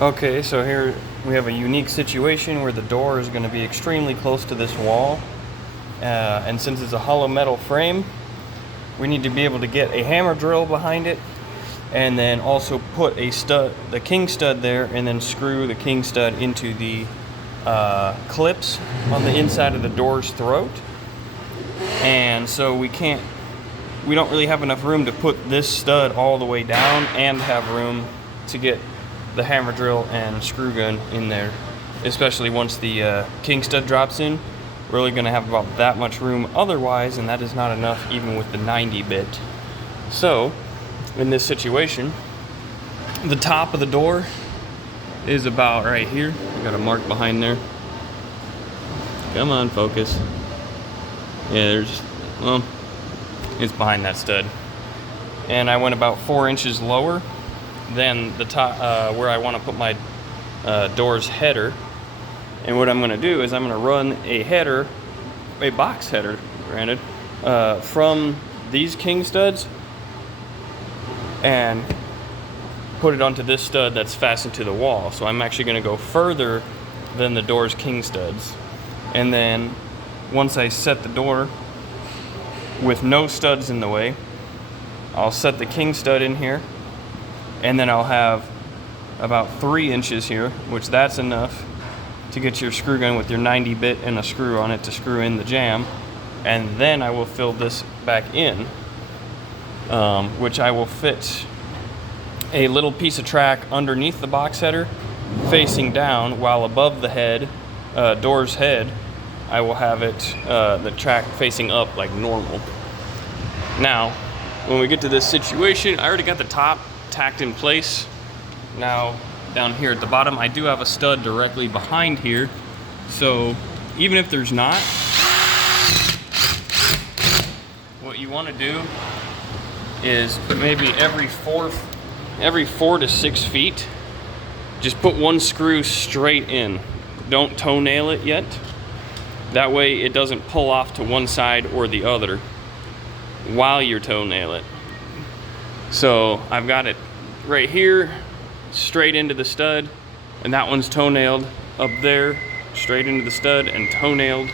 Okay, so here we have a unique situation where the door is going to be extremely close to this wall. And since it's a hollow metal frame, we need to be able to get a hammer drill behind it and then also put a stud, the king stud there, and then screw the king stud into the clips on the inside of the door's throat. And so we don't really have enough room to put this stud all the way down and have room to get the hammer drill and screw gun in there, especially once the king stud drops in. We're only going to have about that much room otherwise, and that is not enough even with the 90 bit. So in this situation, the top of the door is about right here. I got a mark behind there. Come on, focus. Yeah, well, it's behind that stud. And I went about 4 inches lower than the top, where I want to put my door's header. And what I'm going to do is I'm going to run a header, a box header, granted, from these king studs and put it onto this stud that's fastened to the wall. So I'm actually going to go further than the door's king studs. And then once I set the door with no studs in the way, I'll set the king stud in here, and then I'll have about 3 inches here, which that's enough to get your screw gun with your 90 bit and a screw on it to screw in the jamb. And then I will fill this back in, which I will fit a little piece of track underneath the box header facing down, while above the head, door's head, I will have it, the track facing up like normal. Now, when we get to this situation, I already got the top tacked in place. Now, down here at the bottom, I do have a stud directly behind here. So even if there's not, what you want to do is maybe every 4 to 6 feet, just put one screw straight in. Don't toenail it yet. That way it doesn't pull off to one side or the other while you toenail it. So I've got it right here, straight into the stud, and that one's toenailed up there, straight into the stud and toenailed.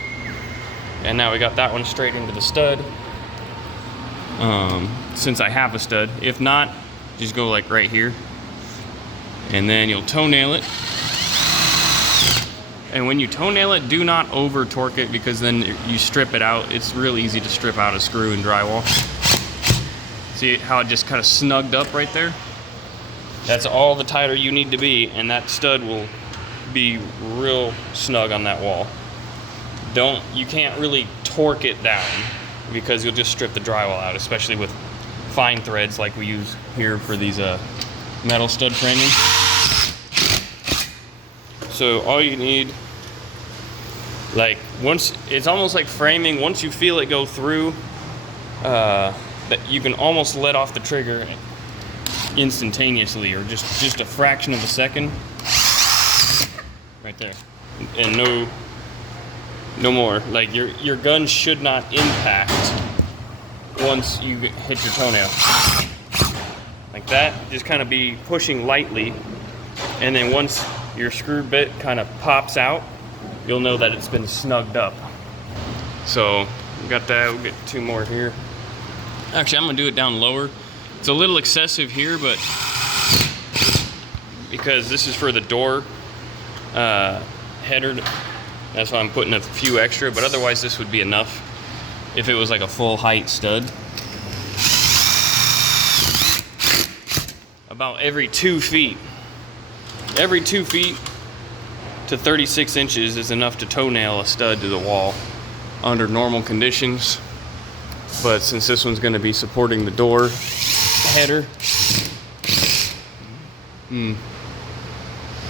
And now we got that one straight into the stud, since I have a stud. If not, just go like right here, and then you'll toenail it. And when you toenail it, do not over torque it, because then you strip it out. It's real easy to strip out a screw in drywall. See how it just kind of snugged up right there? That's all the tighter you need to be, and that stud will be real snug on that wall. You can't really torque it down, because you'll just strip the drywall out, especially with fine threads like we use here for these metal stud framing. So all you need, like, once it's almost like framing, once you feel it go through, that you can almost let off the trigger instantaneously, or just a fraction of a second, right there, and no more. Like, your gun should not impact once you hit your toenail. Like that, just kind of be pushing lightly, and then once your screw bit kind of pops out, you'll know that it's been snugged up. So we got that. We'll get 2 more here. Actually, I'm gonna do it down lower. It's a little excessive here, but because this is for the door header, that's why I'm putting a few extra, but otherwise this would be enough if it was like a full height stud. About every 2 feet. Every 2 feet to 36 inches is enough to toenail a stud to the wall under normal conditions. But since this one's going to be supporting the door header,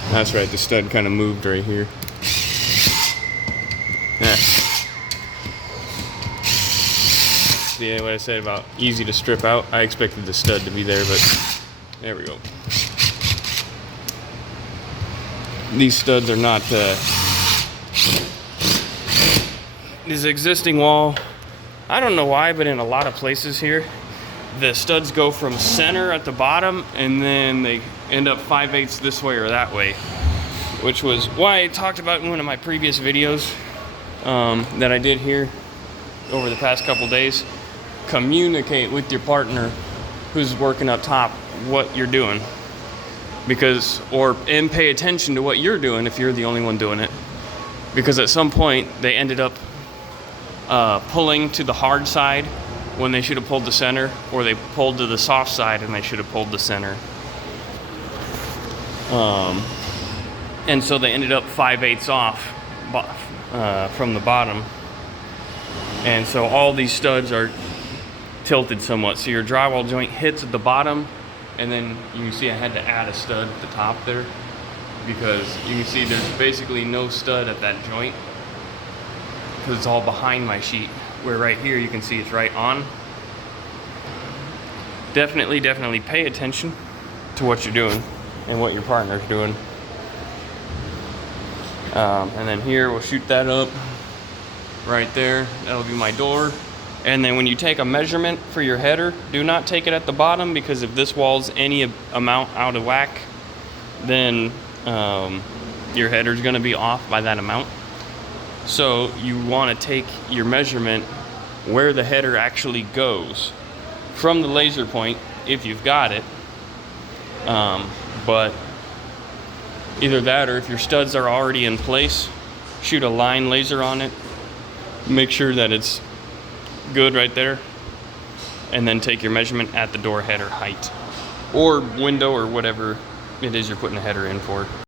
that's right, the stud kind of moved right here. Yeah. See what I said about easy to strip out? I expected the stud to be there, but there we go. These studs are not, this existing wall, I don't know why, but in a lot of places here, the studs go from center at the bottom, and then they end up 5/8 this way or that way, which was why I talked about in one of my previous videos that I did here over the past couple days. Communicate with your partner who's working up top what you're doing, and pay attention to what you're doing if you're the only one doing it, because at some point they ended up pulling to the hard side when they should have pulled the center, or they pulled to the soft side and they should have pulled the center. And so they ended up 5/8 off from the bottom. And so all these studs are tilted somewhat. So your drywall joint hits at the bottom, and then you can see I had to add a stud at the top there, because you can see there's basically no stud at that joint, because it's all behind my sheet, where right here you can see it's right on. Definitely pay attention to what you're doing and what your partner's doing. And then here we'll shoot that up right there. That'll be my door. And then when you take a measurement for your header, do not take it at the bottom, because if this wall's any amount out of whack, then your header's gonna be off by that amount. So you wanna take your measurement where the header actually goes from the laser point, if you've got it. But either that, or if your studs are already in place, shoot a line laser on it, make sure that it's good right there, and then take your measurement at the door header height or window or whatever it is you're putting a header in for.